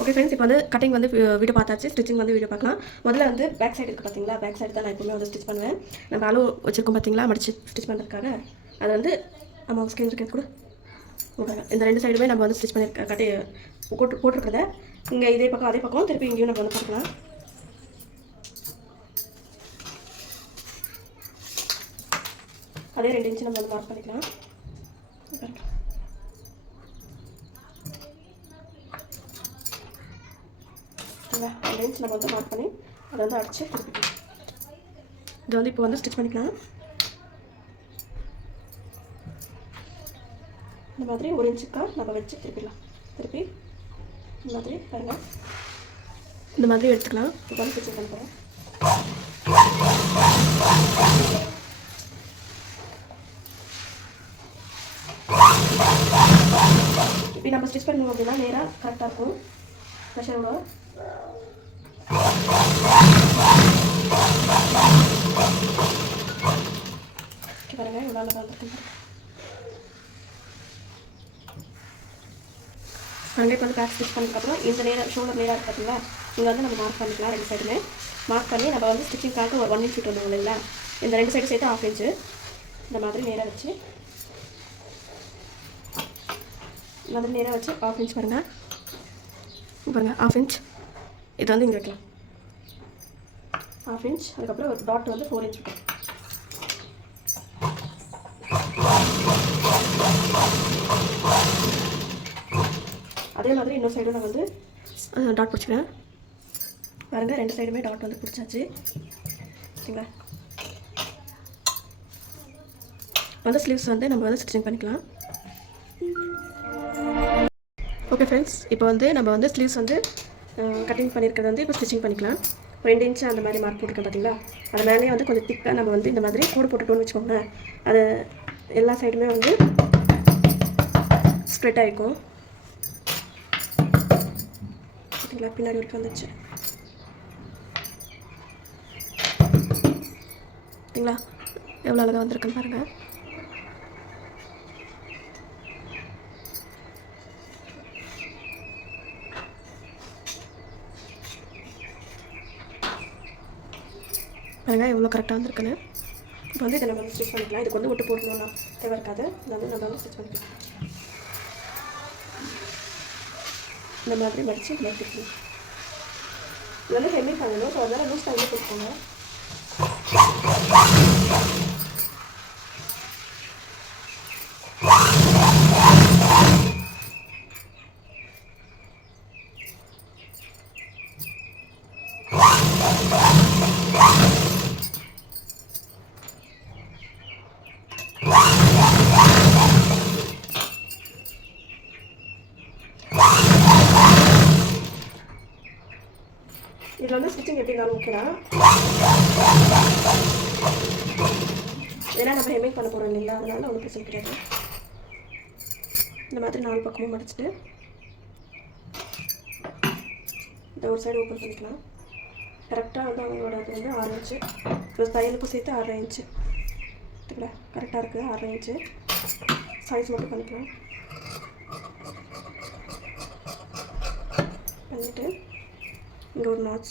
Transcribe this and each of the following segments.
Okay friends, இப்போ வந்து cutting வந்து வீடியோ பார்த்தாச்சு. ஸ்டிச்சிங் வந்து வீடியோ பார்க்கலாம். முதல்ல வந்து பேக் சைடு இருக்குது பார்த்தீங்களா, பேக் சைடு தான் நான் எப்பவுமே வந்து ஸ்டிச் பண்ணுவேன். நம்ம அளவு வச்சிருக்கோம் பார்த்தீங்களா, மடிச்சு ஸ்டிச் பண்ணுறதுக்காக. அது வந்து நம்ம ஸ்கிரீன் இருக்கிறது கூட இந்த ரெண்டு சைடுமே நம்ம வந்து ஸ்டிச் பண்ணியிருக்க கட்டி போட்டிருக்கிறத இங்கே இதே பக்கம் அதே பக்கம் திருப்பி இங்கேயும் நம்ம வந்து பார்க்கலாம். அதே 2 இன்ச்சு நம்ம வந்து மார்க் பண்ணிக்கலாம். 2 இன்ச் நம்ம வந்து மார்க் பண்ணி அதை வந்து அடிச்சு திருப்பிக்கலாம். இது வந்து இப்போ வந்து ஸ்டிச் பண்ணிக்கலாம். இந்த மாதிரி 1 இன்ச்சுக்கா நம்ம வச்சு திருப்பிடலாம். திருப்பி இந்த மாதிரி பாருங்க, இந்த மாதிரி எடுத்துக்கலாம். இப்போ வந்து ஸ்டிச் பண்ண போகிறோம். இப்படி நம்ம ஸ்டிச் பண்ணுவோம் அப்படின்னா நேராக கரெக்டாக இருக்கும். ப்ரெஷரோட பாருங்க இவ்வளோ நல்லா இருக்கும். பாருங்க இப்போ வந்து பேக் ஸ்டிச் பண்ணதுக்கப்புறம் இந்த நேரம் ஷோல்டர் நேராக இருக்குது பார்த்தீங்களா, இங்கே வந்து நம்ம மார்க் பண்ணிக்கலாம். 2 சைடுமே மார்க் பண்ணி நம்ம வந்து ஸ்டிச்சிங்காக ஒரு 1 இன்ச் விட்டு வந்துடும் இல்லைங்களா, இந்த 2 சைடு சேர்த்து 1/2 இன்ச்சு இந்த மாதிரி நேராக வச்சு 1/2 இன்ச் பாருங்கள். பாருங்கள் 1/2 இன்ச் இது வந்து இங்கே வைக்கலாம். 1/2 இன்ச் அதுக்கப்புறம் ஒரு டாட் வந்து 4 இன்ச் இருக்கும். அதே மாதிரி இன்னொரு சைடும் நான் வந்து டாட் பிடிச்சிக்கிறேன். பாருங்கள் 2 சைடுமே டாட் வந்து பிடிச்சாச்சு. சரிங்களா, வந்து ஸ்லீவ்ஸ் வந்து நம்ம வந்து ஸ்டிச்சிங் பண்ணிக்கலாம். ஓகே ஃப்ரெண்ட்ஸ், இப்போ வந்து நம்ம வந்து ஸ்லீவ்ஸ் வந்து கட்டிங் பண்ணியிருக்கிறது வந்து இப்போ ஸ்டிச்சிங் பண்ணிக்கலாம். 2 இன்ச்சு அந்த மாதிரி மார்க் போட்டுருக்கேன் பார்த்தீங்களா, அது மேலேயே வந்து கொஞ்சம் திக்காக நம்ம வந்து இந்த மாதிரி கோடு போட்டுட்டோன்னு வச்சுக்கோங்க, அது எல்லா சைடுமே வந்து ஸ்ப்ரெட் ஆகிக்கும். பார்த்தீங்களா, பின்னாடி வரைக்கும் வந்துச்சு. பார்த்தீங்களா எவ்வளோ அழகாக வந்திருக்குன்னு பாருங்கள். பாருங்கள் எவ்வளோ கரெக்டாக வந்துருக்குன்னு. இப்போ வந்து இதை நம்ம வந்து ஸ்டிச் பண்ணிக்கலாம். இதுக்கு வந்து ஒட்டு போடணும்னா தேவை இருக்காது. அதை வந்து நம்ம வந்து ஸ்டிச் பண்ணிக்கலாம். இந்த மாதிரி மடித்து இந்த மாதிரி தைக்கணும். இது வந்து ஹெம்மி பண்ணணும். ஸோ அதனால் லூஸ் டைமில் போட்டுக்கோங்க. இதில் வந்து ஸ்டிச்சிங் எப்படி இருந்தாலும் ஓகேனா, ஏன்னா நம்ம ஹெம்மிங் பண்ண போகிறோம் இல்லைங்களா, அதனால ஒன்றும் பிரச்சனை கிடையாது. இந்த மாதிரி 4 பக்கமும் மடிச்சுட்டு இந்த ஒரு சைடு ஓப்பன் பண்ணிக்கலாம். கரெக்டாக வந்து அவங்களோட அது வந்து 6 இன்ச்சு ப்ளஸ் தையலுக்கும் சேர்த்து 1/2 இன்ச்சு. சரிங்களா, கரெக்டாக இருக்குது. 1/2 இன்ச்சு சைஸ் மட்டும் பண்ணிக்கலாம். பண்ணிவிட்டு இங்கே ஒரு நாட்ச்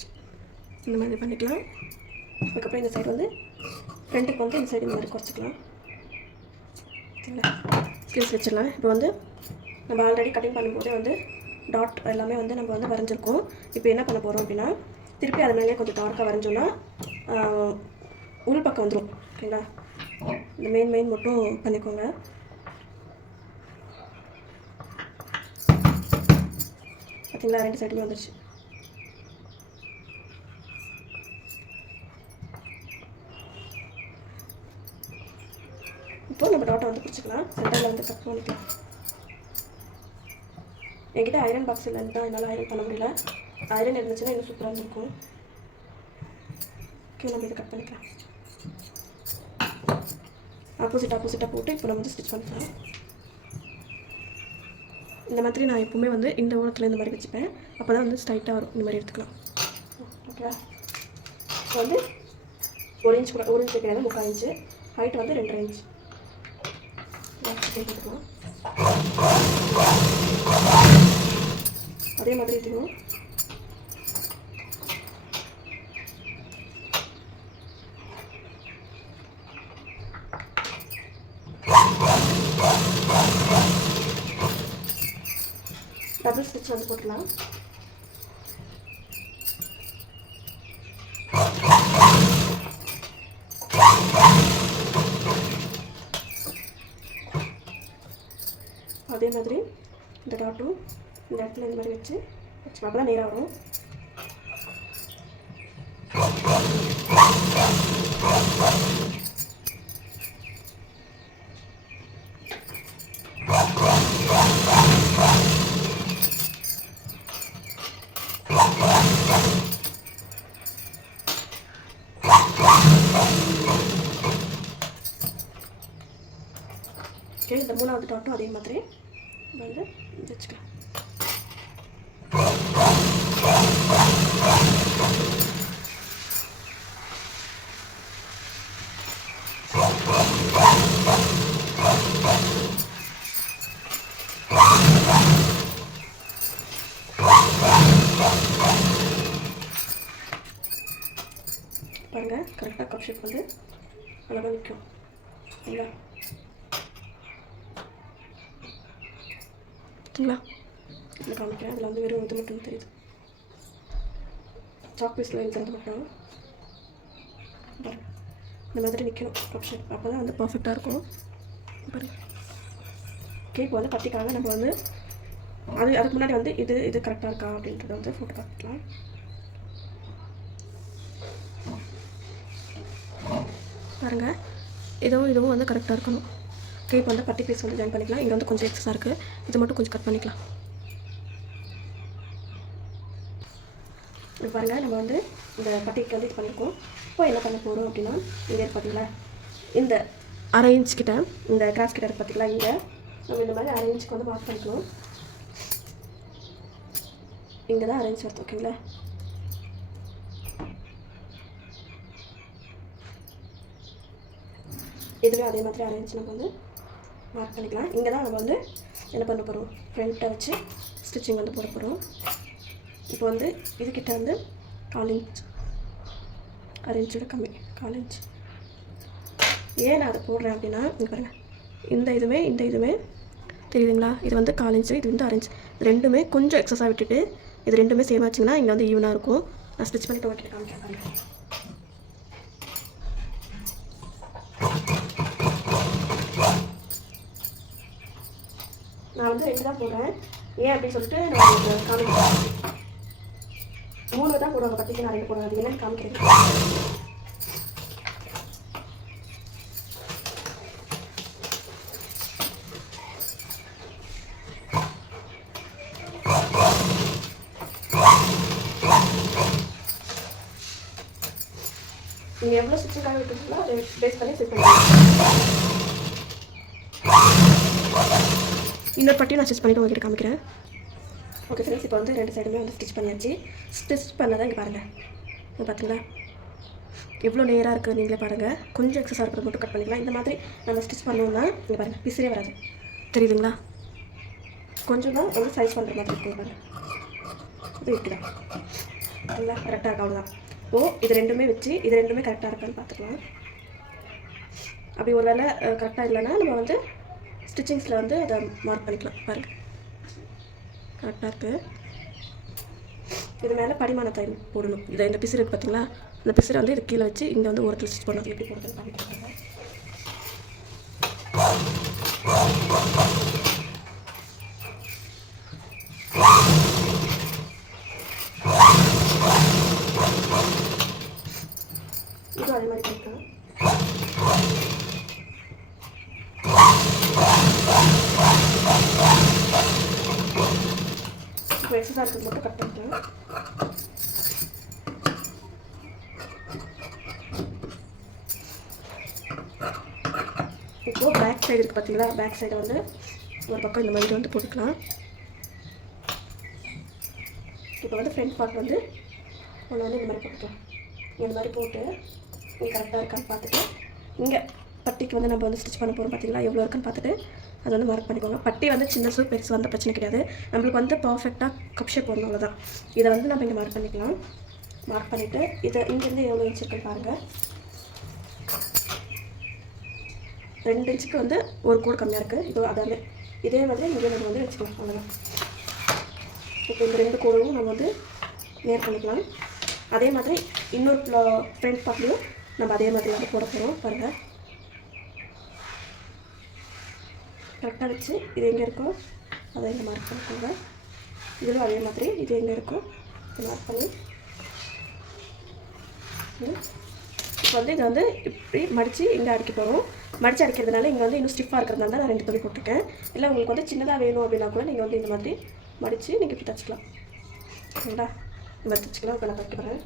இந்த மாதிரி பண்ணிக்கலாம். அதுக்கப்புறம் இந்த சைடு வந்து ஃப்ரண்ட்டுக்கு வந்து இந்த சைடு இந்த மாதிரி குறைச்சிக்கலாம். சரிங்களா, ஸ்லீவ்ஸ் வச்சிடலாம். இப்போ வந்து நம்ம ஆல்ரெடி கட்டிங் பண்ணும்போதே வந்து டாட் எல்லாமே வந்து நம்ம வந்து வரைஞ்சிருக்கோம். இப்போ என்ன பண்ண போகிறோம் அப்படின்னா, திருப்பி அது மேலே கொஞ்சம் டார்க்காக வரைஞ்சோன்னா உள் பக்கம் வந்துடும். ஓகேங்களா, இந்த மெயின் மட்டும் பண்ணிக்கோங்க. பார்த்தீங்களா 2 சைடுமே வந்துடுச்சு. இப்போ நம்ம டாட்டை வந்து பிடிச்சிக்கலாம். சென்டரில் வந்து கட் பண்ணிக்கலாம். என்கிட்ட ஐரன் பாக்ஸ் இல்லைன்னு தான் என்னால் ஐரன் பண்ண முடியல. ஐரன் இருந்துச்சுன்னா இன்னும் சூப்பராக இருந்திருக்கும். ஓகே, நம்ம இதை கட் பண்ணிக்கலாம். ஆப்போசிட்டாக போட்டு இப்போ நம்ம வந்து ஸ்டிச் பண்ணிக்கலாம். இந்த மாதிரி நான் எப்பவுமே வந்து இந்த ஓரத்தில் இந்த மாதிரி வச்சுப்பேன். அப்போ தான் வந்து ஸ்ட்ரைட்டாக வரும். இந்த மாதிரி எடுத்துக்கலாம். ஓகேவா, இப்போ வந்து 1 இன்ச் கூட 1 இன்ச் கிடையாது, 3/4 இன்ச்சு. ஹைட் வந்து 2.5 இன்ச் போட்டுக்கலாம். அதே மாதிரி இதுவும் டபுள் ஸ்டிச் வந்து போட்டுக்கலாம். அதே மாதிரி இந்த டாட்டும் இந்த இடத்துல இந்த மாதிரி வச்சு அப்போ தான் நேராக வரும். ஓகே, இந்த மூணாவது டாட்டும் அதே மாதிரி வந்து வச்சுக்கலாம். பாருங்கள், கரெக்டாக கப் ஷேப் வந்து அழகாக நிற்கும் இல்லைங்களா? ஓகேங்களா? இதில் காமிக்கிறேன். அதில் வந்து வெறும் இது மட்டும் தெரியுது. சாக் பீஸில் எழுதுறது மட்டும் பாருங்கள், இந்த மாதிரி நிற்கணும் கப் ஷேப். அப்போ தான் வந்து பர்ஃபெக்டாக இருக்கும். பாருங்கள். கேக் வந்து பட்டிக்காக நம்ம வந்து அதுக்கு முன்னாடி வந்து இது கரெக்டாக இருக்கா அப்படின்றத வந்து ஃபோட்டோ பார்த்துக்கலாம். பாருங்கள், இதுவும் வந்து கரெக்டாக இருக்கணும். கேக் வந்து பட்டி பீஸ் வந்து ஜாயின் பண்ணிக்கலாம். இங்கே வந்து கொஞ்சம் எக்ஸஸாக இருக்குது, இது மட்டும் கொஞ்சம் கட் பண்ணிக்கலாம். இப்போ பாருங்கள், நம்ம வந்து இந்த பட்டிக்கு வந்து இது பண்ணியிருக்கோம். இப்போ என்ன பண்ண போகிறோம் அப்படின்னா, இங்கே பார்த்தீங்களா இந்த அரை இன்ச் கிட்ட இந்த கிராஸ் கிட்ட இருக்கு பார்த்தீங்களா, இங்கே நம்ம இந்த மாதிரி அரை இன்ச்சுக்கு வந்து மார்க் பண்ணிக்கணும். இங்கே தான் அரை இன்ச் வருது. ஓகேங்களா? இதுவே அதே மாதிரி அரை இன்ச் நம்ம வந்து மார்க் பண்ணிக்கலாம். இங்கே தான் நம்ம வந்து என்ன பண்ண போகிறோம், ஃப்ரண்ட்டை வச்சு ஸ்டிச்சிங் வந்து போட போகிறோம். இப்போ வந்து இதுக்கிட்ட வந்து 1/4 இன்ச், அரை இன்ச்சோட கம்மி 1/4 இன்ச். ஏன் நான் அதை போடுறேன் அப்படின்னா, இங்கே பாருங்கள், இந்த இதுவுமே தெரியுதுங்களா? இது வந்து 1/4 இன்ச்சு, இது வந்து அரை இன்ச். ரெண்டுமே கொஞ்சம் எக்ஸஸாக விட்டுட்டு இது ரெண்டுமே சேம் ஆச்சுங்கன்னா இங்கே வந்து ஈவனாக இருக்கும். நான் ஸ்டிச் பண்ணிட்டு ஓகே காமிக்கிறேன். நான் வந்து 2 தான் போடுறேன். ஏன் அப்படின்னு சொல்லிட்டு நான் காமிக்கிறேன். 3 தான் போடுவாங்க பட்டிக்கு, நான் 2 போடுவேன். அது என்னன்னு காமிக்கிறேன். நீங்கள் எவ்வளோ ஸ்டிச்சுக்காக விட்டுருக்கீங்களோ அதை பேஸ் பண்ணி ஸ்டிச் பண்ணுங்கள். இன்னொரு பட்டியும் நான் ஸ்டிச் பண்ணிவிட்டு உங்கள்கிட்ட காமிக்கிறேன். ஓகே ஃப்ரெண்ட்ஸ், இப்போ வந்து 2 சைடுமே வந்து ஸ்டிச் பண்ணியாச்சு. ஸ்டிச் பண்ணதான் இங்கே பாருங்கள், பார்த்தீங்களா எவ்வளோ நேராக இருக்குது நீங்களே பாருங்கள். கொஞ்சம் எக்ஸஸாக இருக்கிறது மட்டும் கட் பண்ணிக்கலாம். இந்த மாதிரி நம்ம ஸ்டிச் பண்ணோம்னா இங்கே பாருங்கள் பிசிறே வராது. தெரியுதுங்களா? கொஞ்சம் தான் வந்து சைஸ் பண்ணுற மாதிரி இருக்குது பாருங்கள். இது இருக்குதான் இல்லைங்களா? கரெக்டாக இருக்கு. அவ்வளோதான். இது ரெண்டுமே வச்சு இது ரெண்டுமே கரெக்டாக இருக்கான்னு பார்த்துக்கலாம். அப்படி ஒரு வேளை கரெக்டாக இல்லைன்னா நம்ம வந்து ஸ்டிச்சிங்ஸில் வந்து அதை மார்க் பண்ணிக்கலாம். பாருங்கள், கரெக்டாக இருக்குது. இது மேலே படிமான தையல் போடணும். இந்த பிசிறு இருக்குது பார்த்தீங்களா, இந்த பிசிறை வந்து இது கீழே வச்சு இங்கே வந்து ஓரத்தில் ஸ்டிச் பண்ணணும். எப்படி போடுறதுன்னு காமிக்கிறேன். இதுவும் அதே மாதிரி பண்ணிக்கலாம். இப்போ எக்ஸஸாக இருக்கிறது மட்டும் கட் பண்ணிக்கலாம். இப்போது பேக் சைடு இருக்குது பார்த்தீங்களா, பேக் சைடை வந்து ஒரு பக்கம் இந்த மாதிரி வந்து போட்டுக்கலாம். இப்போ வந்து ஃப்ரண்ட் பார்ட் வந்து ஒன்று வந்து இந்த மாதிரி போட்டுக்கலாம். இந்த மாதிரி போட்டு இங்கே கரெக்டாக இருக்கான்னு பார்த்துட்டு, இங்கே பட்டிக்கு வந்து நம்ம வந்து ஸ்டிச் பண்ண போகிறோம் பார்த்தீங்களா, எவ்வளோ இருக்குன்னு பார்த்துட்டு அது வந்து மார்க் பண்ணிக்கோங்க. பட்டி வந்து சின்னசு பெருசு வந்து பிரச்சனை கிடையாது. நம்மளுக்கு வந்து பர்ஃபெக்டாக கப் ஷேப் வரணும், அவ்வளோதான். இதை வந்து நம்ம இங்கே மார்க் பண்ணிக்கலாம். மார்க் பண்ணிவிட்டு இதை இங்கேருந்து எவ்வளோ இன்ச் இருக்குன்னு பாருங்கள். 2 இன்ச்சுக்கு வந்து ஒரு கோடு கம்மியாக இருக்குது. இது அதாவது இதே மாதிரி இங்கே நம்ம வந்து வச்சுக்கலாம், அவ்வளோதான். இப்போ இந்த 2 கோடும் நம்ம வந்து நேர் பண்ணிக்கலாம். அதே மாதிரி இன்னொரு ஃப்ரண்ட் பார்ட்லையும் நம்ம அதே மாதிரி வந்து போட போகிறோம். பாருங்கள், கரெக்டாக வச்சு இது எங்கே இருக்கோ அதை இங்கே மார்க் பண்ணிக்கோங்க. இதிலும் அதே மாதிரி இது எங்கே இருக்கோ இதை மார்க் பண்ணி இப்போ வந்து இதை வந்து இப்படி மடித்து இங்கே அடிக்க போகிறோம். மடித்து அடிக்கிறதுனால இங்கே வந்து இன்னும் ஸ்டிஃபாக இருக்கிறதுனால தான் நான் 2 துணி போட்டிருக்கேன். இல்லை உங்களுக்கு வந்து சின்னதாக வேணும் அப்படின்னா கூட நீங்கள் வந்து இந்த மாதிரி மடித்து நீங்கள் இப்படி தச்சுக்கலாம். சரிங்களா? இந்த மாதிரி தச்சுக்கலாம். இப்போ நான் தைக்க போகிறேன்.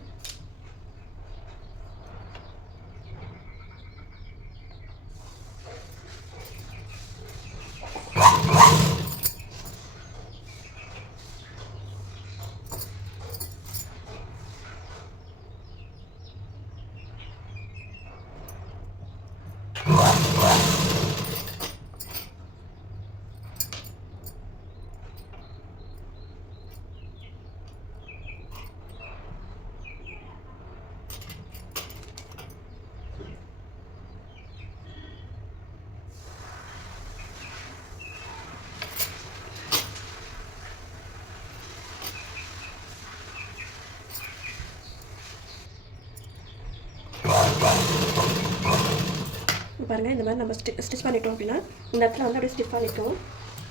பாருங்கள், இந்த மாதிரி நம்ம ஸ்டிச் பண்ணிட்டோம் அப்படின்னா இந்த இடத்துல வந்து அப்படியே ஸ்டிஃபாக நிற்கும்.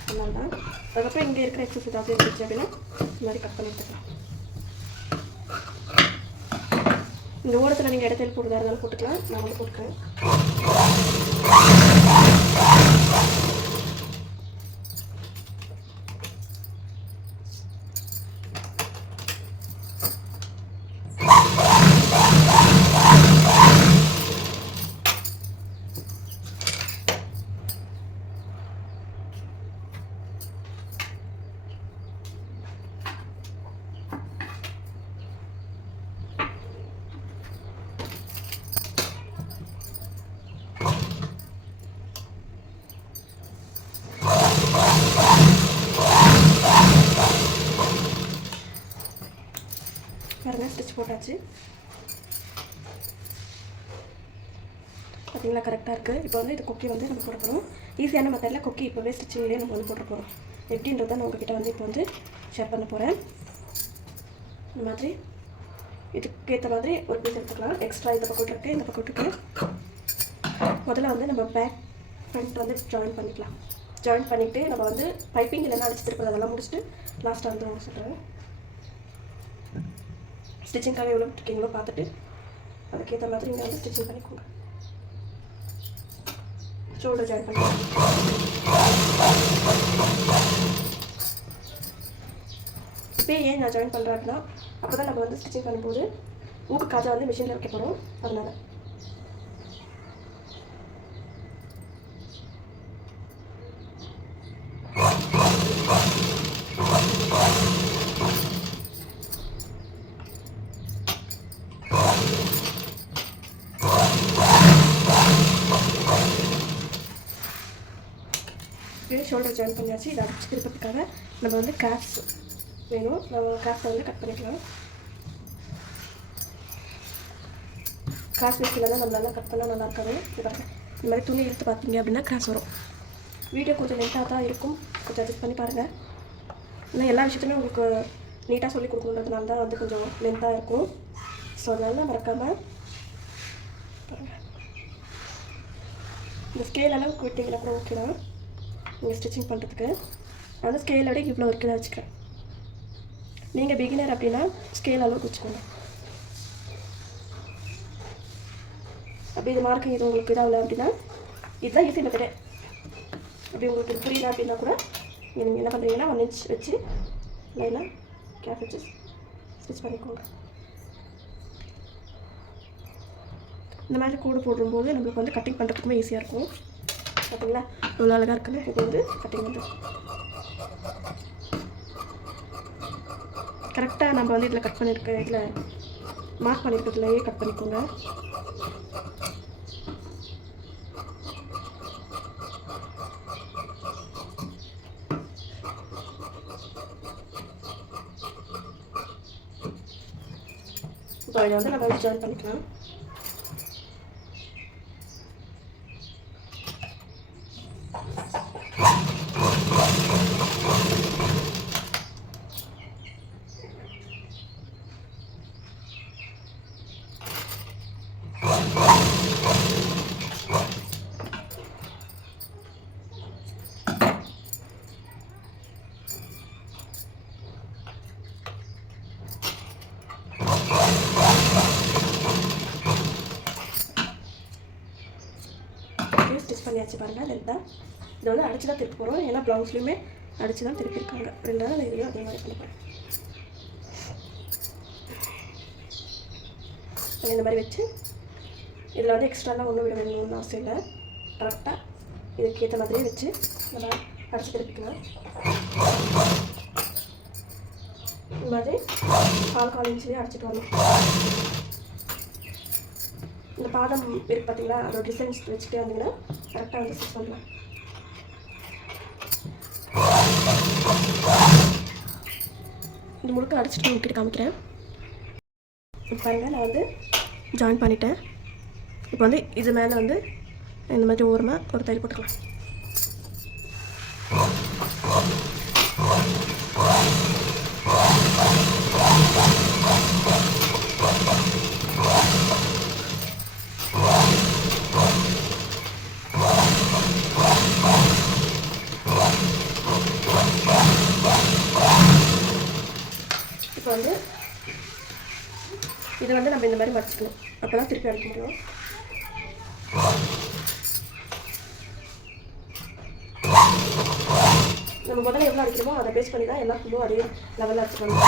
அதனால தான். அதுக்கப்புறம் இங்கே இருக்கிற எக்ஸஸ் ஏதாவது இருந்துச்சு அப்படின்னா இந்த மாதிரி கட் பண்ணி எடுத்துக்கலாம். இந்த ஓரத்தில் நீங்கள் இடத்துல போடுறதா இருந்தாலும் போட்டுக்கலாம். நான் வந்து போட்டுக்கிறேன். பாருங்கள், ஸ்டிச் போட்டாச்சு. பார்த்தீங்களா, கரெக்டாக இருக்குது. இப்போ வந்து இது கொக்கி வந்து நம்ம போட போகிறோம். ஈஸியான மெத்தடில் கொக்கி இப்போவே ஸ்டிச்சிங்லேயே நம்ம வந்து போட போகிறோம். எப்படின்றத நான் உங்ககிட்ட வந்து இப்போ வந்து ஷேர் பண்ண போகிறேன். இந்த மாதிரி இதுக்கேற்ற மாதிரி ஒரு பீஸ் எடுத்துக்கலாம். எக்ஸ்ட்ரா இந்த பக்கம் இருக்குது, இந்த பக்கம் இருக்குது. முதல்ல வந்து நம்ம பேக் ஃப்ரண்ட் வந்து ஜாயின் பண்ணிக்கலாம். ஜாயின் பண்ணிவிட்டு நம்ம வந்து பைப்பிங் இல்லைன்னா அடிச்சு திருப்பது அதெல்லாம் முடிச்சுட்டு லாஸ்ட்டாக வந்து நான் சொல்கிறேன். ஸ்டிச்சிங்காக எவ்வளோ இருக்கீங்களோ பார்த்துட்டு அதுக்கேற்ற மாதிரி இங்கே வந்து ஸ்டிச்சிங் பண்ணிக்கோங்க. ஷோல்டர் ஜாயின் பண்ணிக்கலாம். இப்போ ஏன் நான் ஜாயின் பண்ணுறேன் அப்படின்னா அப்போ தான் நம்ம வந்து ஸ்டிச்சிங் பண்ணும்போது ஊக்கு காஜா வந்து மிஷினில் வைக்க போகிறோம். அதனால் ஷோல்டர் ஜாயின் பண்ணியாச்சு. இதை அடிச்சு திருப்பத்துக்காக நம்ம வந்து கிராஃப்ட்ஸ் வேணும். நம்ம கிராஃப்டை வந்து கட் பண்ணிக்கலாம். கிராஸ் மிஷினில் தான் நம்மளால கட் பண்ணால் நல்லா இருக்காது. இந்த மாதிரி துணி எடுத்து பார்த்தீங்க அப்படின்னா கிராஸ் வரும். வீடியோ கொஞ்சம் லென்த்தாக தான் இருக்கும், கொஞ்சம் அட்ஜஸ்ட் பண்ணி பாருங்கள். இன்னும் எல்லா விஷயத்துலையும் உங்களுக்கு நீட்டாக சொல்லி கொடுக்கணுன்றதுனால தான் வந்து கொஞ்சம் லென்த்தாக இருக்கும். ஸோ அதனால மறக்காமல் பாருங்கள். இந்த ஸ்கேல் அளவுக்கு விட்டிங்கன்னா கூட ஓகே தான் நீங்கள் ஸ்டிச்சிங் பண்ணுறதுக்கு. அந்த ஸ்கேலோட இவ்வளோ வரைக்கும் தான் வச்சுக்கிறேன். நீங்கள் பிகினர் அப்படின்னா ஸ்கேல் அளவுக்கு வச்சுக்கோங்க. அப்படி இது மார்க்கிங் இது உங்களுக்கு இதாகல அப்படின்னா இதுதான் ஈஸி மெத்தடே. அப்படி உங்களுக்கு இது புரியல அப்படின்னா கூட நீங்கள் என்ன பண்ணுறீங்கன்னா 1 இன்ச் வச்சு லைனாக கேப் வச்சு ஸ்டிச் பண்ணிக்கோங்க. இந்த மாதிரி கோடு போடும்போது நம்மளுக்கு வந்து கட்டிங் பண்ணுறதுக்குமே ஈஸியாக இருக்கும். பார்த்தீங்களா இவ்வளோ அழகாக இருக்குன்னு. இது வந்து கட்டிங் வந்து கரெக்டாக நம்ம வந்து இதில் கட் பண்ணியிருக்க இதில் மார்க் பண்ணியிருக்கிறதுலையே கட் பண்ணிக்கோங்க. இப்போ இதை வந்து நம்ம வந்து ஜாயின் பண்ணிக்கலாம். ஸ்டிச் பண்ணியாச்சு பாருங்கள். இதுதான் இதை வந்து அடிச்சு தான் திருப்பி போகிறோம். ஏன்னா ப்ளவுஸ்லையுமே அடிச்சு தான் திருப்பியிருக்காங்க. ரெண்டாவது இதுலையும் அதே மாதிரி பண்ணிப்பேன். இந்த மாதிரி வச்சு இதில் வந்து எக்ஸ்ட்ராலாம் ஒன்றும் விட வேணும்னு அவசியம் இல்லை. கரெக்டாக இதுக்கு ஏற்ற மாதிரியே வச்சு நம்ம அடிச்சு திருப்பிக்கலாம். இந்த மாதிரி 4 இன்ச்லேயே அடிச்சுட்டு வரணும். இந்த பாதம் இருக்கு பார்த்தீங்களா, அதோட டிசைன்ஸ் வச்சுட்டே வந்தீங்கன்னா கரெக்டாக வந்து ஸ்டிச் பண்ணலாம். இது முழுக்க அடிச்சுட்டு முக்கிட்டு காமிக்கிறேன். இப்போ பாருங்கள், நான் வந்து ஜாயின் பண்ணிட்டேன். இப்போ வந்து இது மேலே வந்து இந்த மாதிரி ஓரமாக ஒரு தையல் போட்டுக்கலாம். இப்போ வந்து இதை வந்து நம்ம இந்த மாதிரி மடிச்சுக்கணும். அப்போ தான் திருப்பி அடிக்க முடியும். நம்ம முதல்ல எவ்வளோ அடிக்கிறோமோ அதை பேஸ் பண்ணி தான் எல்லா ஃபுல்லும் அதே லெவலில் அடிச்சுக்கணும்.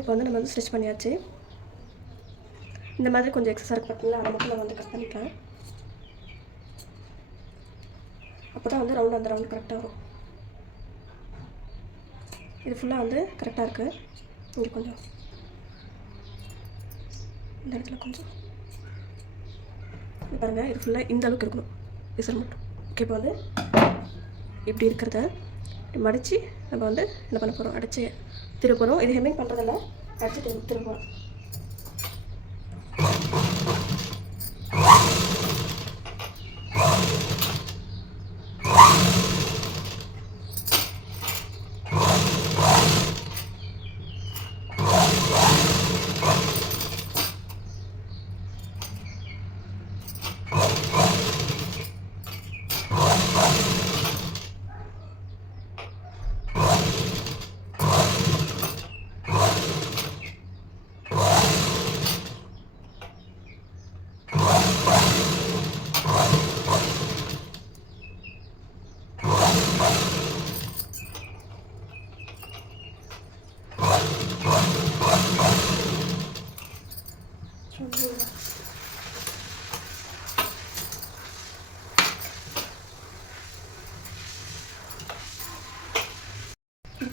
இப்போ வந்து நம்ம வந்து ஸ்டிச் பண்ணியாச்சு. இந்த மாதிரி கொஞ்சம் எக்ஸஸாக இருக்கு பார்த்தீங்களா, அதை மட்டும் நம்ம வந்து கட் பண்ணிக்கலாம். அப்போ தான் வந்து ரவுண்ட் அந்த ரவுண்ட் கரெக்டாக வரும். இது ஃபுல்லாக வந்து கரெக்டாக இருக்குது. இங்கே கொஞ்சம் இந்த இடத்துல கொஞ்சம் பாருங்கள், இது ஃபுல்லாக இந்த அளவுக்கு இருக்கணும் விசில் மட்டும். ஓகே, இப்போ வந்து இப்படி இருக்கிறத மடித்து நம்ம வந்து என்ன பண்ண போகிறோம், அடித்து திருப்பணும். இது ஹெம்மிங் பண்ணுறதில்ல, அடித்து திருப்பணும்.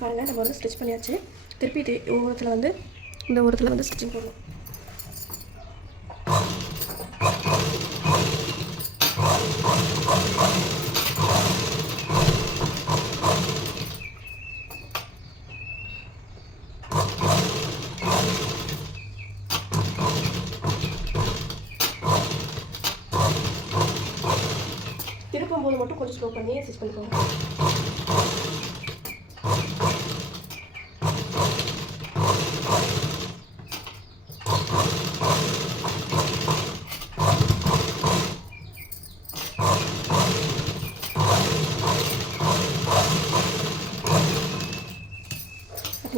பாருங்கள், நம்ம வந்து ஸ்டிச் பண்ணியாச்சு. திருப்பி ஓரத்தில் வந்து இந்த ஓரத்தில் வந்து ஸ்டிச்சிங் போடணும். திருப்பும் போது மட்டும் கொஞ்சம் ஸ்லோ பண்ணி ஸ்டிச் பண்ணிக்கோங்க.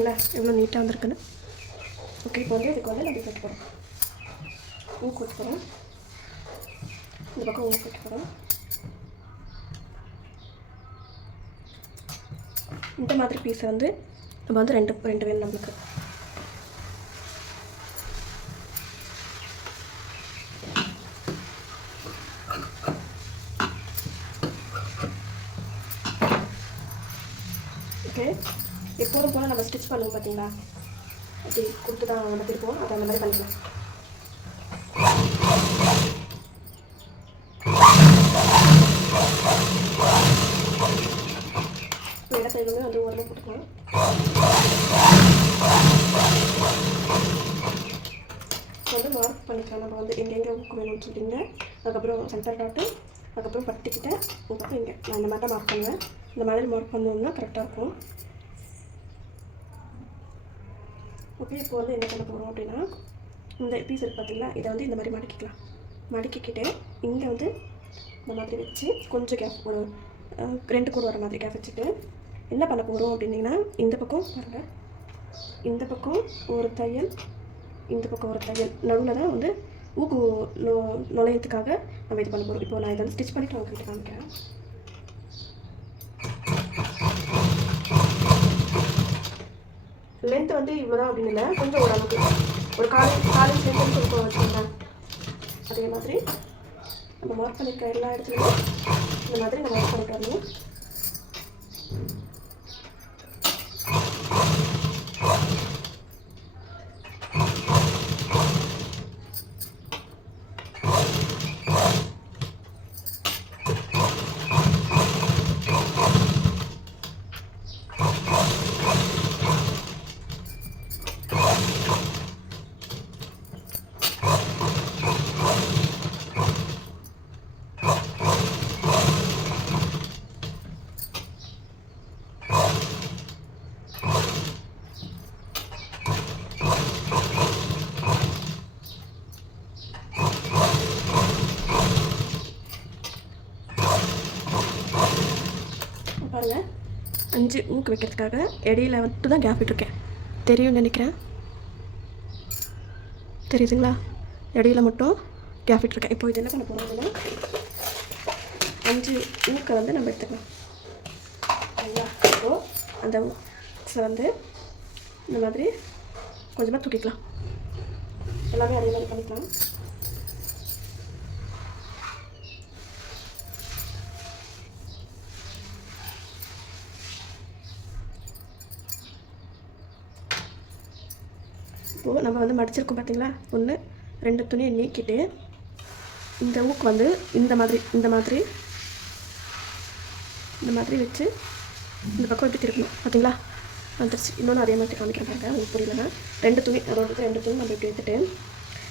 பார்த்தீங்களா எவ்வளோ நீட்டாக வந்திருக்குன்னு. ஓகே, இப்போ வந்து இதுக்கு வந்து நம்ம கட்ட போகிறோம். ஊக்கு வச்சு போகிறோம். இந்த பக்கம் ஊக்கு வைக்க போகிறோம். இந்த மாதிரி பீஸை வந்து நம்ம வந்து ரெண்டு வேணும் நம்மளுக்கு. ஓகே, எப்போதும் போல் நம்ம ஸ்டிச் பண்ணுவோம் பார்த்தீங்களா, அப்படி கொடுத்து தான் நம்ம திருப்போம். அதை அந்த மாதிரி பண்ணிக்கலாம். எல்லா சைடுமே வந்து ஓரமாக போட்டுக்கலாம். வந்து மார்க் பண்ணிக்கலாம். நம்ம வந்து எங்கெங்கே ஊக்கு வேணும்னு சொல்லிங்க. அதுக்கப்புறம் சென்டர் டாட்டு, அதுக்கப்புறம் பட்டிக்கிட்ட, அதுக்கப்புறம் இங்கே நான் இந்த மாதிரி தான் மார்க் பண்ணுவேன். இந்த மாதிரி மார்க் பண்ணோம்னா கரெக்டாக இருக்கும். ஓகே, இப்போ வந்து என்ன பண்ண போகிறோம் அப்படின்னா, இந்த பீஸ் இருக்குது பார்த்தீங்களா, இதை வந்து இந்த மாதிரி மடக்கிக்கலாம். மடக்கிக்கிட்டு இங்கே வந்து இந்த மாதிரி வச்சு கொஞ்சம் கேப், ஒரு 2 கூட வர மாதிரி கேப் வச்சுட்டு என்ன பண்ண போகிறோம் அப்படின்னிங்கன்னா, இந்த பக்கம் பாருங்கள், இந்த பக்கம் ஒரு தையல், இந்த பக்கம் ஒரு தையல், நடுவில் தான் வந்து ஊக்கு நுழையத்துக்காக நம்ம இது பண்ண போகிறோம். இப்போ நான் இதை வந்து ஸ்டிச் பண்ணிவிட்டு உங்கள்கிட்ட காமிக்கிறேன். லென்த் வந்து இவ்வளோ தான் அப்படின்னு இல்லை, கொஞ்சம் ஓரளவுக்கு ஒரு காலேஜ் லென்த் கொஞ்சம் வச்சுக்கோங்க. அதே மாதிரி நம்ம மார்க் பண்ணியிருக்க எல்லா இடத்துலையும் இந்த மாதிரி நம்ம மார்க் பண்ணிட்டு வரணும். பாருங்கள், 5 ஊக்கு வைக்கிறதுக்காக இடையில மட்டும் தான் கேப் விட்டுருக்கேன். தெரியும்னு நினைக்கிறேன், தெரியுதுங்களா? இடையில மட்டும் கேப் விட்டுருக்கேன். இப்போ இது என்ன பண்ண போகிறோம் அப்படின்னா, 5 ஊக்கை வந்து நம்ம எடுத்துக்கலாம். சரிங்களா? இப்போது அந்த ஊக்ஸை வந்து இந்த மாதிரி கொஞ்சமாக தூக்கிக்கலாம். எல்லாமே அதே மாதிரி பண்ணிக்கலாம். இப்போது நம்ம வந்து மடிச்சிருக்கோம் பார்த்தீங்களா, 1 2 துணியை நீக்கிட்டு இந்த ஊக்கு வந்து இந்த மாதிரி வச்சு இந்த பக்கம் எப்படி திருப்பணும் பார்த்தீங்களா, வந்துருச்சு. இன்னொன்று அதே மாதிரி காமிக்கிறேன் பாருங்க, உங்களுக்கு புரியலன்னா. 2 துணி, அதோட 2 துணி நம்ம இப்படி எடுத்துகிட்டு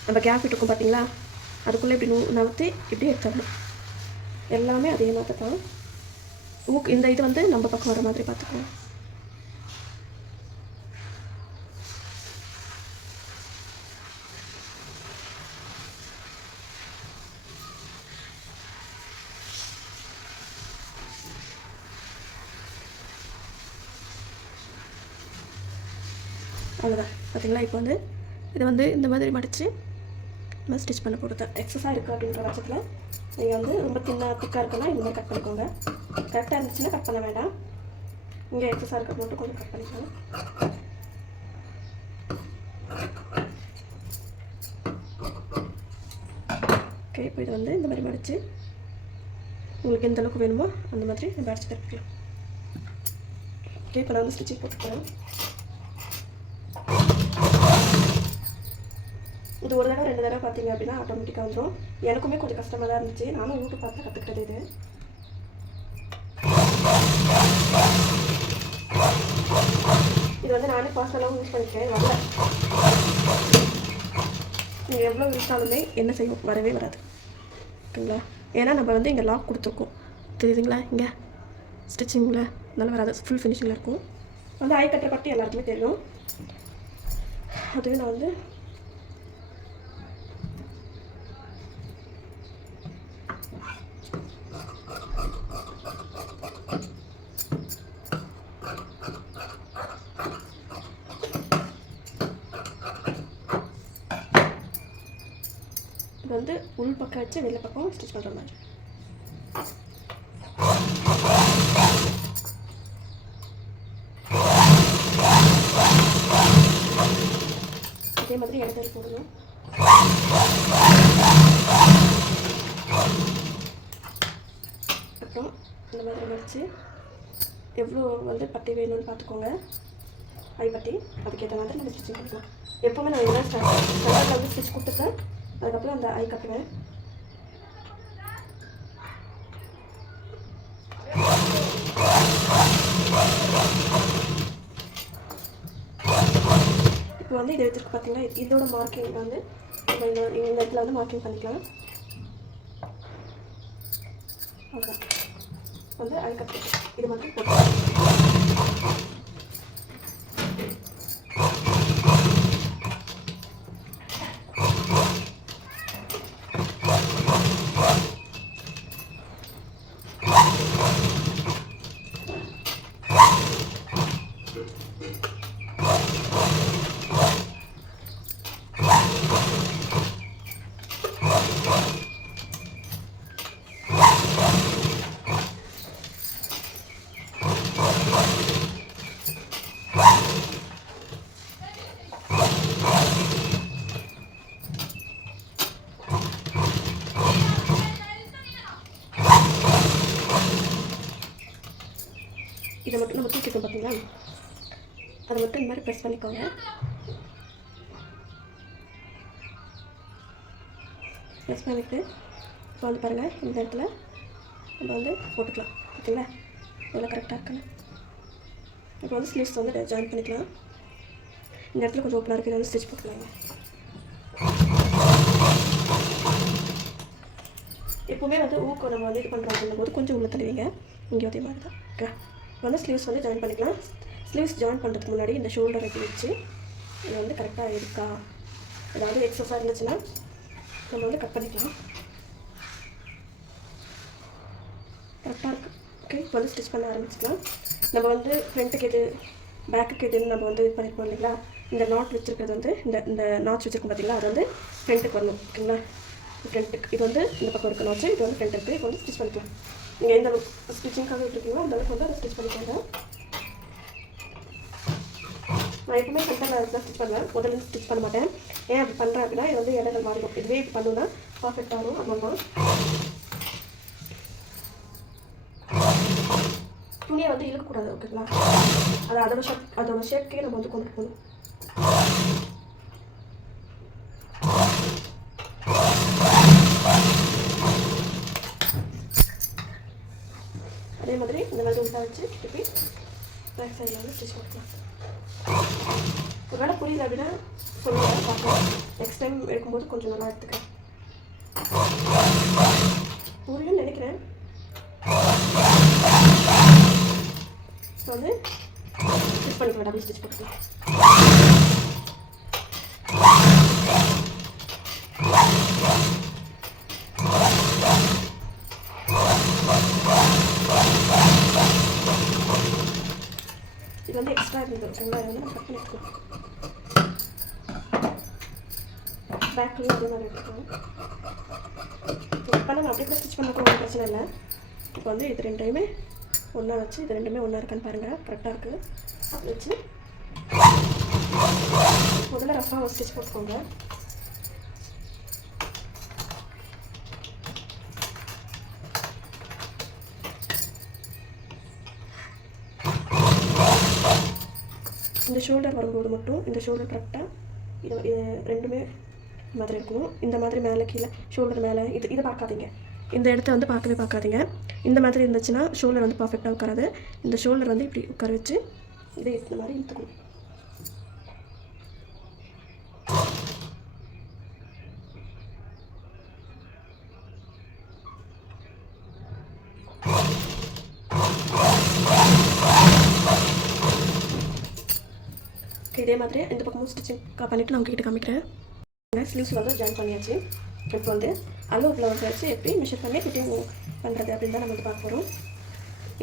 நம்ம கேப் விட்டுருக்கோம் பார்த்தீங்களா, அதுக்குள்ளே இப்படி நகர்த்தி இப்படி எடுத்துடணும். எல்லாமே அதே மாதிரி தான். ஊக்கு இந்த இது வந்து நம்ம பக்கம் வர மாதிரி பார்த்துக்கோங்க. அவ்வளோதான் பார்த்தீங்களா. இப்போ வந்து இதை வந்து இந்த மாதிரி மடித்து நம்ம ஸ்டிச் பண்ண போகிறது. எக்ஸஸாக இருக்குது அப்படின்ற பட்சத்தில் நீங்கள் வந்து ரொம்ப திக்காக இருக்குன்னா இந்த மாதிரி கட் பண்ணிக்கோங்க. கரெக்டாக இருந்துச்சுன்னா கட் பண்ண வேண்டாம். இங்கே எக்ஸஸாக இருக்கிறது மட்டும் கொஞ்சம் கட் பண்ணிக்கலாம். ஓகே, இப்போ இதை வந்து இந்த மாதிரி மடித்து உங்களுக்கு எந்த அளவுக்கு வேணுமோ அந்த மாதிரி நம்ம அடிச்சு தப்பிக்கலாம். ஓகே, இப்போ நான் வந்து ஸ்டிச்சிங் போட்டுக்கிறேன். இது ஒரு தடவை 2 தடவை பார்த்தீங்க அப்படின்னா ஆட்டோமேட்டிக்காக வந்துடும். எனக்குமே கொஞ்சம் கஷ்டமாக தான் இருந்துச்சு, நானும் யூடியூப் பார்த்து கற்றுக்கிட்டது இது. இது வந்து நானே பர்சனலாகவும் யூஸ் பண்ணிக்கிறேன். வரல, நீங்கள் எவ்வளோ யூஸாலுமே என்ன செய்வோம், வரவே வராது. ஓகேங்களா? ஏன்னா நம்ம வந்து இங்கே லாக் கொடுத்துருக்கோம், தெரியுதுங்களா? இங்கே ஸ்டிச்சிங்கில் நல்லா வராது, ஃபுல் ஃபினிஷிங்கில் இருக்கும். வந்து ஆய் கட்டுற பற்றி எல்லாருக்குமே தெரியும். அதுவே நான் வந்து உள் பக்கம் வச்சு வெளில பக்கம் ஸ்டிச் பண்ணுற மாதிரி. இதே மாதிரி இடத்துல போடணும். அப்புறம் இந்த மாதிரி மடித்து எவ்வளோ வந்து பட்டி வேணும்னு பார்த்துக்கோங்க. ஐப்பட்டி அதுக்கேற்ற மாதிரி நம்ம ஸ்டிச்சிங் பண்ணிக்கலாம். எப்போவுமே நான் என்ன ஸ்டார்டில் வந்து ஸ்டிச் கொடுத்துருக்கேன், அதுக்கப்புறம் அந்த ஐ கட்டுவேன். இப்போ வந்து இது எடுத்துருக்கு பார்த்தீங்கன்னா, இதோட மார்க்கிங் வந்து இந்த இடத்துல வந்து மார்க்கிங் பண்ணிக்கலாம். அவ்வளோதான் வந்து ஐ கட்டு இது மட்டும் போட்டு இதை மட்டும் நம்ம தூக்கிட்டோம் பார்த்தீங்களா, அதை மட்டும் இந்த மாதிரி ப்ரெஸ் பண்ணிக்கோங்க. ப்ரெஸ் பண்ணிவிட்டு இப்போ வந்து பாருங்கள், இந்த இடத்துல நம்ம வந்து போட்டுக்கலாம். ஓகேங்களா, எவ்வளோ கரெக்டாக இருக்குன்னு. இப்போ வந்து ஸ்லீவ்ஸ் வந்து ஜாயின் பண்ணிக்கலாம். இந்த இடத்துல கொஞ்சம் ஓப்பனாக இருக்குது, வந்து ஸ்டிச் போட்டுக்கலாங்க. எப்போவுமே வந்து ஊக்கம் நம்ம வந்து இது பண்ணுறோம் போது கொஞ்சம் உள்ள தள்ளுவீங்க. இங்கே அதே மாதிரி தான். ஓகே, இப்போ வந்து ஸ்லீவ்ஸ் வந்து ஜாயின் பண்ணிக்கலாம். ஸ்லீவ்ஸ் ஜாயின் பண்ணுறதுக்கு முன்னாடி இந்த ஷோல்டர் எப்படி வச்சு இது வந்து கரெக்டாக இருக்கா, ஏதாவது எக்ஸஸாக இருந்துச்சுன்னா நம்ம வந்து கட் பண்ணிக்கலாம். கரெக்டாக இருக்குது. ஓகே, இப்போ வந்து ஸ்டிச் பண்ண ஆரம்பிச்சிக்கலாம். நம்ம வந்து ஃப்ரண்ட்டுக்கு எது பேக்குக்கு எதுன்னு நம்ம வந்து இது பண்ணியிருப்போம் இல்லைங்களா. இந்த நாட் வச்சுருக்கிறது வந்து இந்த நாட்ச் வச்சுருக்கோம் பார்த்தீங்களா, அது வந்து ஃப்ரண்ட்டுக்கு வரணும். ஓகேங்களா, ஃப்ரண்ட்டுக்கு இது வந்து இந்த பக்கம் இருக்க நாட்ச்சு, இது வந்து ஃப்ரண்ட் இருக்குது. இப்போ வந்து ஸ்டிச் பண்ணிக்கலாம். நீங்கள் எந்த அளவுக்கு ஸ்டிச்சிங்காக விட்டுருக்கீங்களோ அந்த அளவுக்கு வந்து அதை ஸ்டிச் பண்ணிக்கோங்க. நான் எப்பவுமே சென்டரில் தான் ஸ்டிச் பண்ணுவேன், முதல்ல ஸ்டிச் பண்ண மாட்டேன். ஏன் அப்படி பண்ணுறேன் அப்படின்னா, இது வந்து இடங்கள் மாறிடும். இதுவே இப்படி பண்ணுன்னா பர்ஃபெக்ட் ஆகும். அதனால தான் துணியை வந்து இழுக்கக்கூடாது. ஓகேங்களா, அது அதோட ஷேப்கே நம்ம வந்து கொண்டு போகணும். அதே மாதிரி இந்த மாதிரி உள்டா வச்சு திருப்பி பேக் சைடில் வந்து ஸ்டிச் பண்ணிக்கலாம். ஒரு வேளை புரியல அப்படின்னா சொல்லுங்கள், பார்க்கலாம். நெக்ஸ்ட் டைம் எடுக்கும்போது கொஞ்சம் நல்லா எடுத்துக்கிறேன். புரியும்னு நினைக்கிறேன். ஸோ வந்து ஸ்டிச் பண்ணிக்கலாம், டபுள் ஸ்டிச் பண்ணிக்கலாம். இது வந்து எக்ஸ்ட்ரா இருந்தது. ஓகேங்களா, இது வந்து நம்ம கட் பண்ணி எடுத்துக்கலாம். பேக்லேயும் அதே மாதிரி எடுத்துக்கலாம். இப்போ நம்ம அப்படியே கூட ஸ்டிச் பண்ண கூட பிரச்சனை இல்லை. இப்போ வந்து இது ரெண்டையுமே ஒன்றா வச்சு, இது ரெண்டுமே ஒன்றா இருக்கான்னு பாருங்கள். கரெக்டாக இருக்குது. அப்படி வச்சு முதல்ல ரஃபாக ஒரு ஸ்டிச் போட்டுக்கோங்க. இந்த ஷோல்டர் வரும்போது மட்டும் இந்த ஷோல்டர் கரெக்டாக இது ரெண்டுமே மாதிரி இருக்கணும். இந்த மாதிரி மேலே கீழே ஷோல்டர் மேலே இதை பார்க்காதீங்க. இந்த இடத்த வந்து பார்க்காதீங்க. இந்த மாதிரி இருந்துச்சுன்னா ஷோல்டர் வந்து பர்ஃபெக்டாக உட்காராது. இந்த ஷோல்டர் வந்து இப்படி உட்கார வச்சு இதை இந்த மாதிரி இழுத்துக்கணும். இதே மாதிரி இந்த பக்கமும் ஸ்டிச்சிங் பண்ணிவிட்டு நான் உங்ககிட்ட காமிக்கிறேன். ஸ்லீவ்ஸ் வந்து ஜாயின் பண்ணியாச்சு. இப்போ வந்து அளவு ப்ளவுஸ் வச்சு எப்படி மெஷர் பண்ணி ஃபிட்டிங் பண்ணுறது அப்படின்னு தான் நம்ம வந்து பார்க்க போகிறோம்.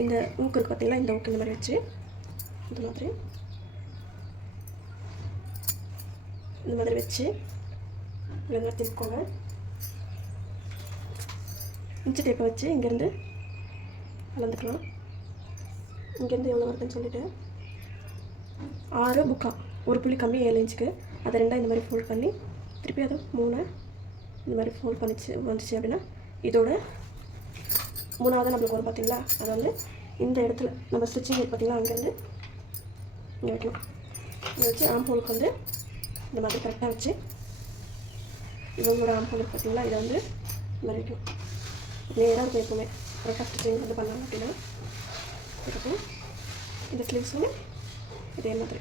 இந்த ஊக்கு இருக்குது பார்த்தீங்களா, இந்த ஊக்கு இந்த மாதிரி வச்சு இந்த மாதிரி வச்சு நல்லா திருக்கோங்க. இன்ச்சு டேப்பை வச்சு இங்கேருந்து அளந்துக்கலாம். இங்கேருந்து எவ்வளோ வருதுன்னு சொல்லிவிட்டு 6.25, ஒரு புள்ளி கம்மி 7 இன்ச்சுக்கு அதை 2 இந்த மாதிரி ஃபோல்ட் பண்ணி திருப்பி அதை 3 இந்த மாதிரி ஃபோல்ட் வந்துச்சு அப்படின்னா இதோட 3வது நம்மளுக்கு வரும் பார்த்தீங்களா. அதை வந்து இந்த இடத்துல நம்ம ஸ்டிச்சிங் பார்த்தீங்களா அங்கேருந்து இங்கே வைக்கணும். இங்கே வச்சு ஆம் ஹோலுக்கு வந்து இந்த மாதிரி கரெக்டாக வச்சு இவங்களோட ஆம் ஹோலுக்கு பார்த்தீங்களா இதை வந்து இந்த மாதிரி வைக்கணும். நேராக இருக்கும் எப்போவுமே கரெக்டாக ஸ்டிச்சிங் வந்து பண்ணலாம் அப்படின்னா. அதுக்கப்புறம் இந்த ஸ்லீவ்ஸும் இதே மாதிரி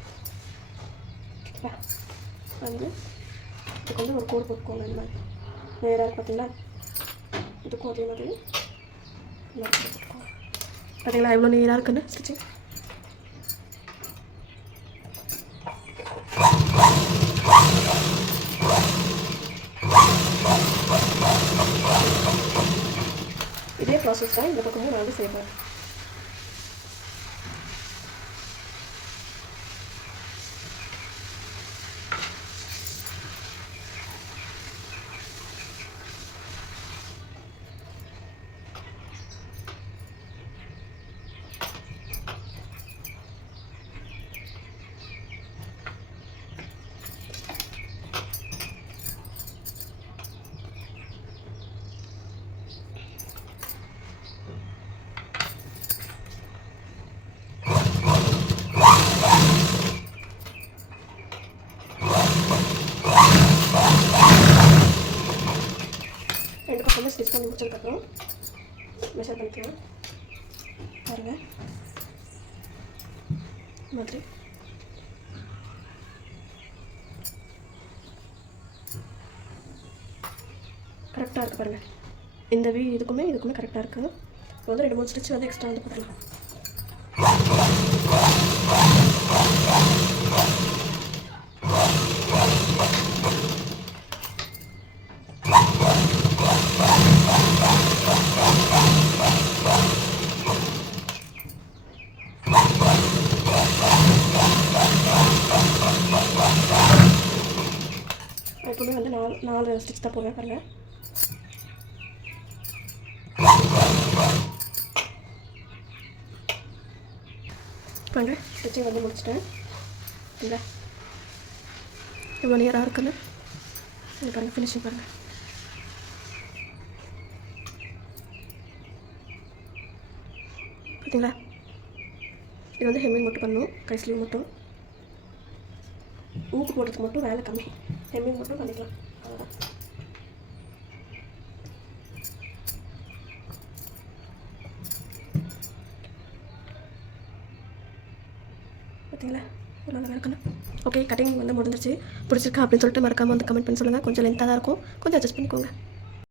வந்து இதுக்கு வந்து ஒரு கோடு போட்டுக்கோங்க. இந்த மாதிரி நேராக பார்த்தீங்களா இதுக்கும் அதே மாதிரி போட்டுக்கோங்க. பார்த்தீங்களா எவ்வளோ நேராக இருக்குன்னு ஸ்டிச்சிங். இதே ப்ராசஸ் தான் இந்த பக்கமும் நான் வந்து செய்வேன். ரெண்டு பக்கமும் ஸ்டிச் பண்ணி முடிச்சதுக்கப்புறம் மெஷர் பண்ணிக்கலாம். பாருங்கள் மாதிரி கரெக்டாக இருக்குது பாருங்கள். இந்த இதுக்குமே கரெக்டாக இருக்குது. இப்போ வந்து 2-3 ஸ்டிச் வந்து எக்ஸ்ட்ரா வந்து போடலாம். எப்பவுமே வந்து 4 ஸ்டிச் தான் போடுவேன் பாருங்கள். பாருங்கள் ஸ்டிச்சிங் வந்து முடிச்சிட்டேன். இல்லை இவ்வளோ நேராக இருக்குன்னு இது பாருங்கள். ஃபினிஷிங் பாருங்கள். பார்த்தீங்களா இது வந்து ஹெம்மிங் மட்டும் பண்ணணும். கை ஸ்லீவ் மட்டும் ஊக்கு போடுறதுக்கு மட்டும் வேலை கம்மி. ஹெம்மிங் மட்டும் பண்ணிக்கலாம் அவ்வளோதான். பார்த்தீங்களா இவ்வளோ நல்லா இருக்குன்னு. ஓகே கட்டிங் வந்து முடிஞ்சிருச்சு. பிடிச்சிருக்கா அப்படின்னு சொல்லிட்டு மறக்காமல் வந்து கமெண்ட் பண்ணி சொல்லுங்கள். கொஞ்சம் லென்த்தாக தான் இருக்கும், கொஞ்சம் அட்ஜஸ்ட் பண்ணிக்கோங்க.